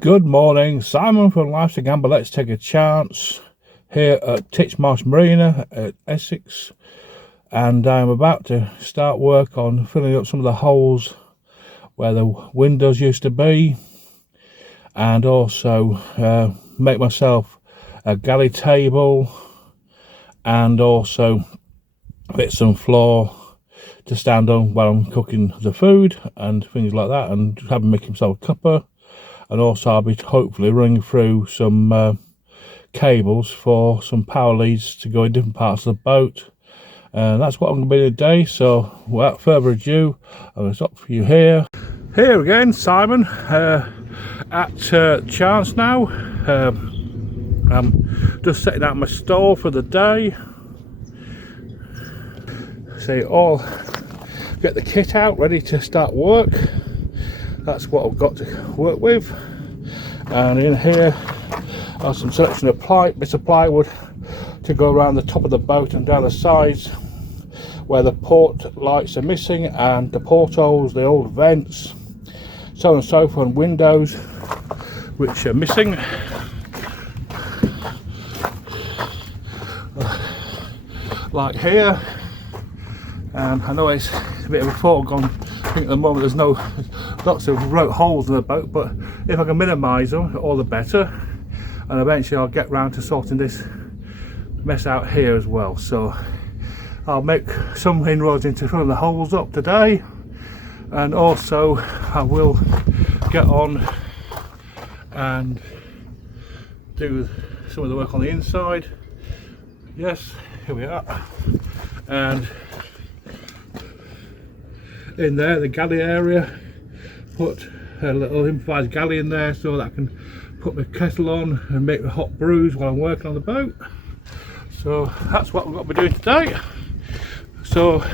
Good morning, Simon from Life's a Gamble. Let's take a chance here at Titchmarsh Marina at Essex, and I'm about to start work on filling up some of the holes where the windows used to be, and also make myself a galley table, and also fit some floor to stand on while I'm cooking the food and things like that, and having make himself a cuppa. And also I'll be hopefully running through some cables for some power leads to go in different parts of the boat. And that's what I'm going to be doing today. So without further ado, I'm going to stop for you here. Here again, Simon, at Chance now. I'm just setting out my stall for the day. So all get the kit out, ready to start work. That's what I've got to work with. And in here are some selection of bits of plywood to go around the top of the boat and down the sides where the port lights are missing, and the portholes, the old vents, so on and so forth, and windows which are missing. Like here. I know it's a bit of a foregone thing at the moment. There's lots of rope holes in the boat, but if I can minimise them, all the better. And eventually I'll get round to sorting this mess out here as well. So I'll make some inroads into filling the holes up today, and also I will get on and do some of the work on the inside. Yes, here we are. And in there, the galley area, put a little improvised galley in there so that I can put my kettle on and make the hot brews while I'm working on the boat. So that's what we've got to be doing today. So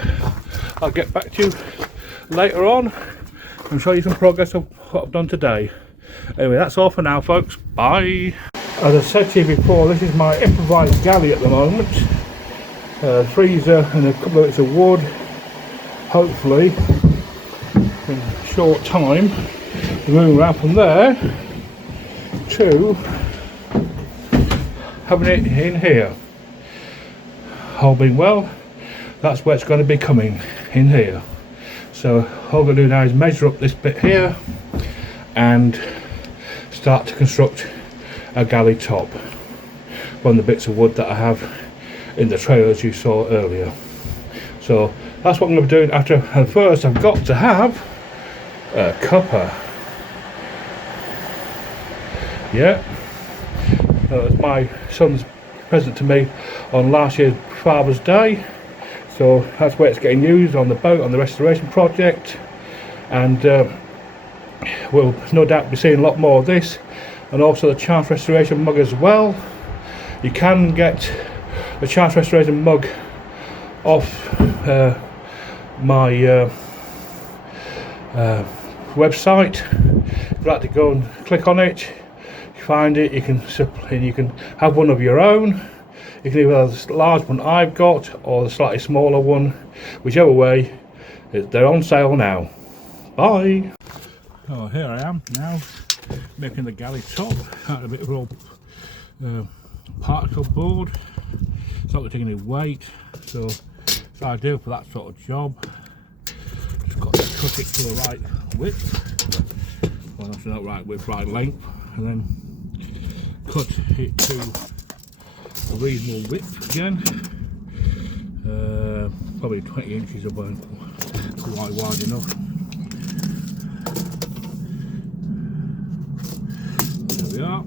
I'll get back to you later on and show you some progress of what I've done today. Anyway, that's all for now, folks. Bye. As I said to you before, this is my improvised galley at the moment. Freezer and a couple of bits of wood. Hopefully in a short time moving around from there to having it in here. All being well, that's where it's going to be coming, in here. So all I'm going to do now is measure up this bit here and start to construct a galley top from the bits of wood that I have in the trailers you saw earlier. So that's what I'm going to be doing after. And first I've got to have a cuppa. Yeah, it's my son's present to me on last year's Father's Day. So that's where it's getting used on the boat, on the restoration project. And we'll no doubt be seeing a lot more of this. And also the Chance Restoration mug as well. You can get the Chance Restoration mug off my website. If you'd like to go and click on it, you find it, you can have one of your own. You can either have the large one I've got or the slightly smaller one, whichever way. They're on sale now. Bye. Oh, here I am now making the galley top out of a bit of old particle board. It's not taking any weight, so it's ideal for that sort of job. Just got to cut it to the right width, well, not right width, right length, and then cut it to a reasonable width again, probably 20 inches of wide enough. There we are.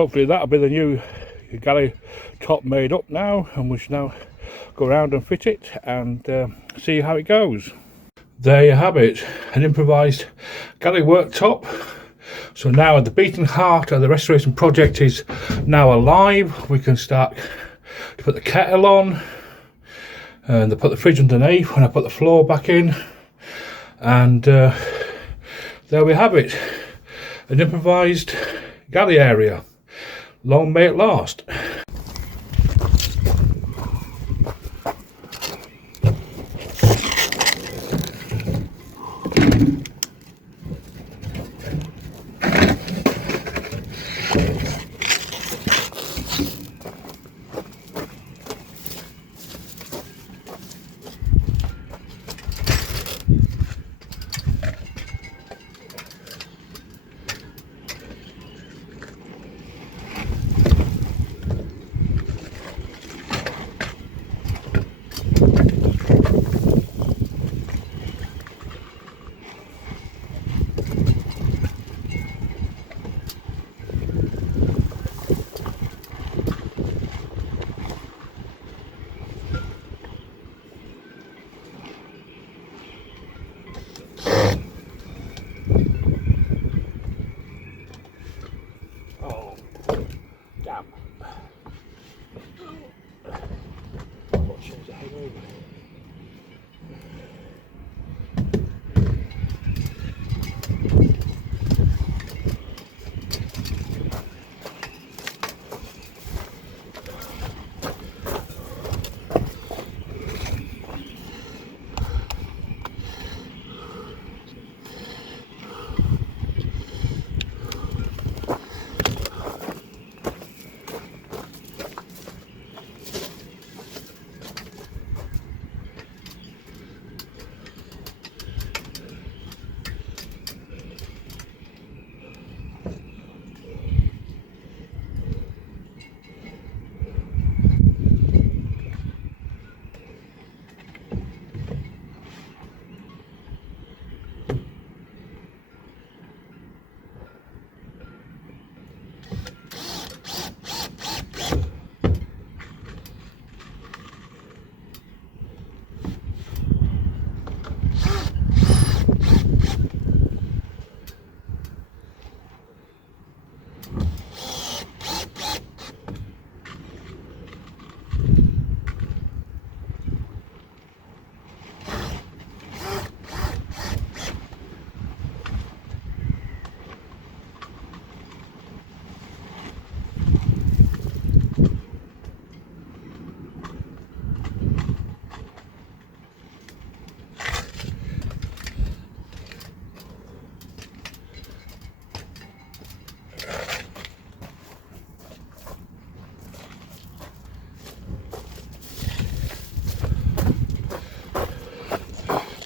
hopefully that'll be the new galley top made up now, and we should now go around and fit it and see how it goes. There you have it, an improvised galley worktop. So now the beating heart of the restoration project is now alive. We can start to put the kettle on, and they put the fridge underneath when I put the floor back in, and there we have it, an improvised galley area. Long may it last.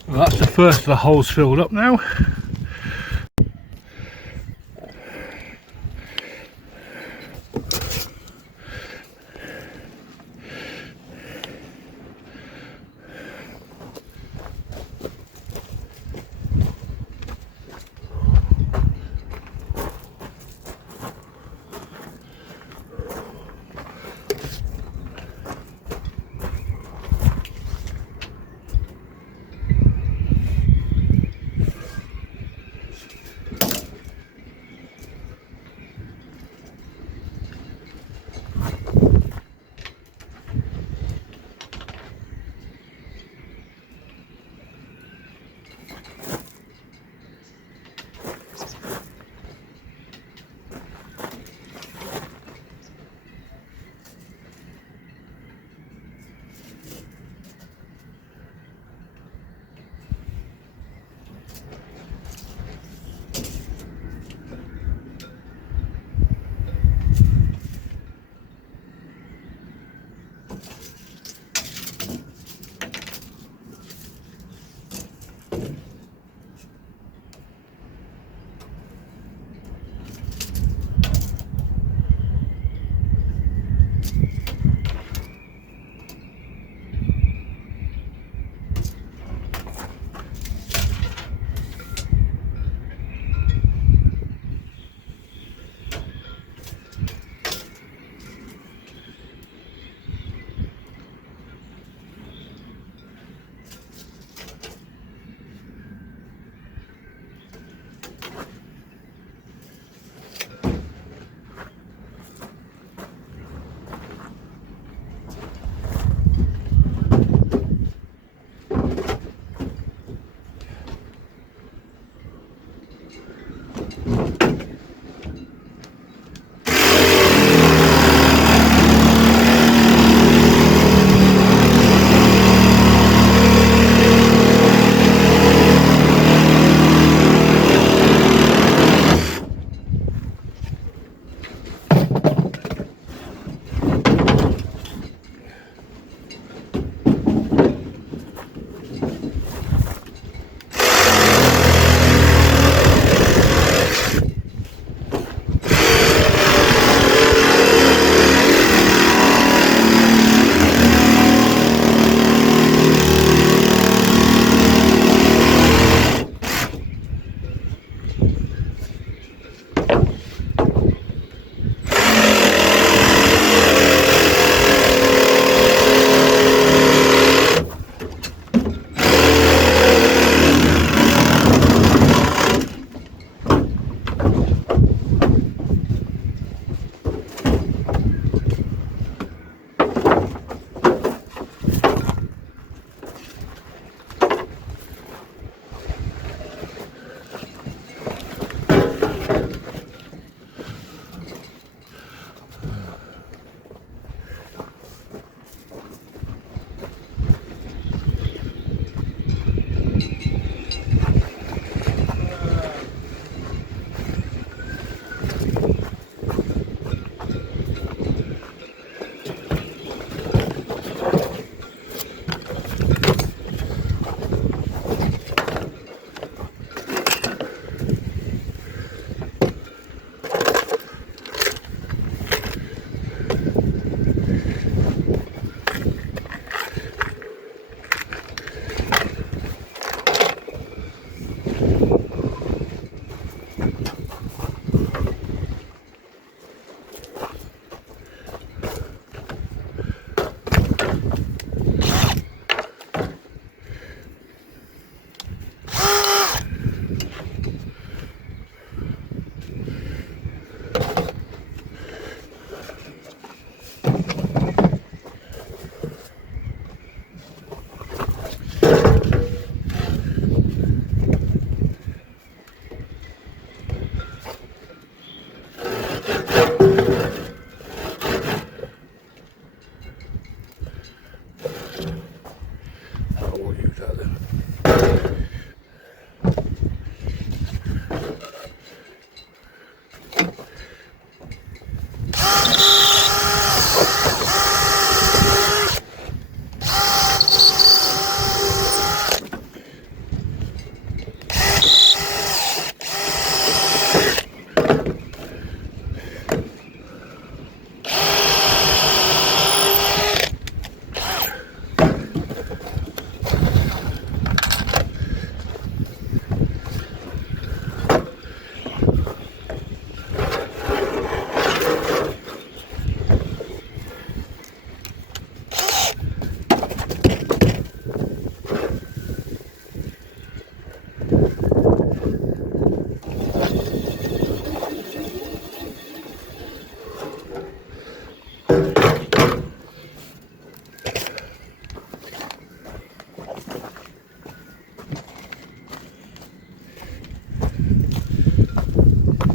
Well, that's the first of the holes filled up now.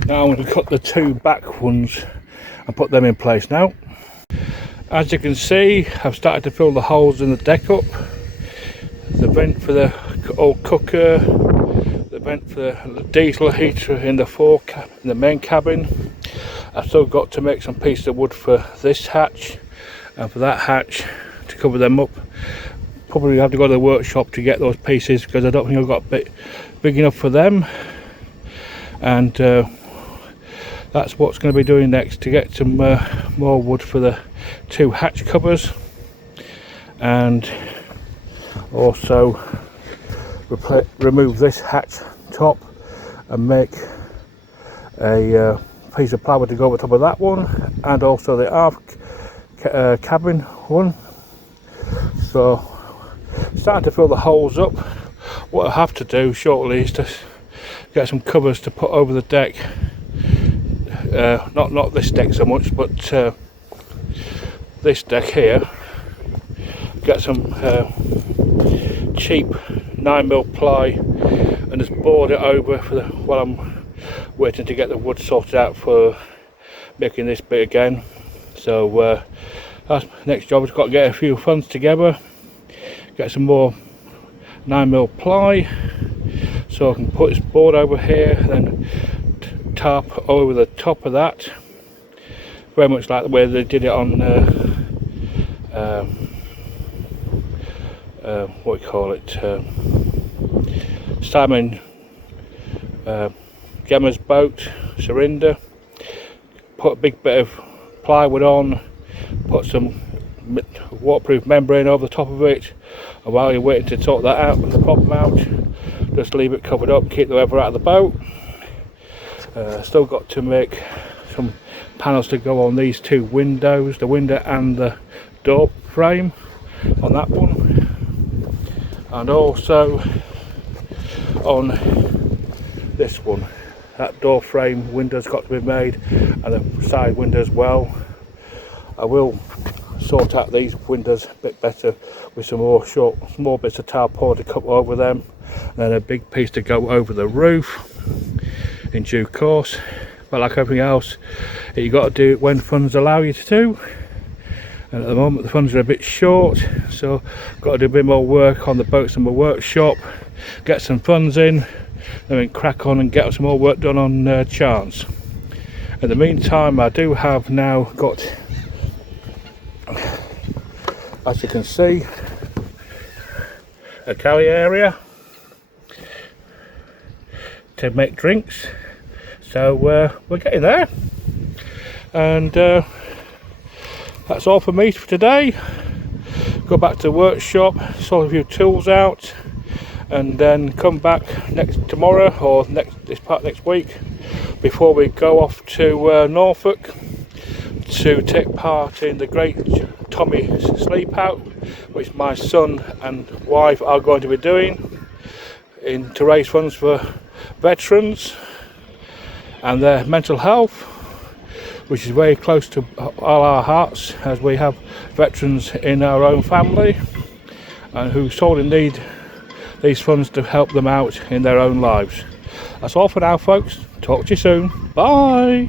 Now I'm going to cut the two back ones and put them in place now. As you can see, I've started to fill the holes in the deck up. The vent for the old cooker, the vent for the diesel heater in the main cabin. I've still got to make some pieces of wood for this hatch and for that hatch to cover them up. Probably have to go to the workshop to get those pieces because I don't think I've got big enough for them. And that's what's going to be doing next, to get some more wood for the two hatch covers, and also remove this hatch top and make a piece of plywood to go over top of that one, and also the aft cabin one. So starting to fill the holes up. What I have to do shortly is to get some covers to put over the deck. Not this deck so much, but this deck here. Get some cheap 9mm ply and just board it over while I'm waiting to get the wood sorted out for making this bit again. So that's next job. I've got to get a few funds together, get some more 9mm ply so I can put this board over here, then tarp over the top of that, very much like the way they did it on what do you call it, Simon Gemma's boat, Surrender. Put a big bit of plywood on, put some waterproof membrane over the top of it, and while you're waiting to sort that out and the problem out, just leave it covered up, keep the weather out of the boat. Still got to make some panels to go on these two windows, the window and the door frame on that one, and also on this one. That door frame window's got to be made, and the side window as well. I will sort out these windows a bit better with some more small bits of tarpaulin to cut over them, and then a big piece to go over the roof in due course. But like everything else, you got to do it when funds allow you to do, and at the moment the funds are a bit short, so got to do a bit more work on the boats in my workshop, get some funds in, then crack on and get some more work done on chance. In the meantime, I do have now got, as you can see, a galley area to make drinks. So we're getting there, and that's all for me for today. Go back to the workshop, sort a few tools out, and then come back tomorrow or next week, before we go off to Norfolk to take part in the Great Tommy Sleep Out, which my son and wife are going to be doing to raise funds for veterans and their mental health, which is very close to all our hearts, as we have veterans in our own family and who sorely need these funds to help them out in their own lives. That's all for now, folks. Talk to you soon. Bye.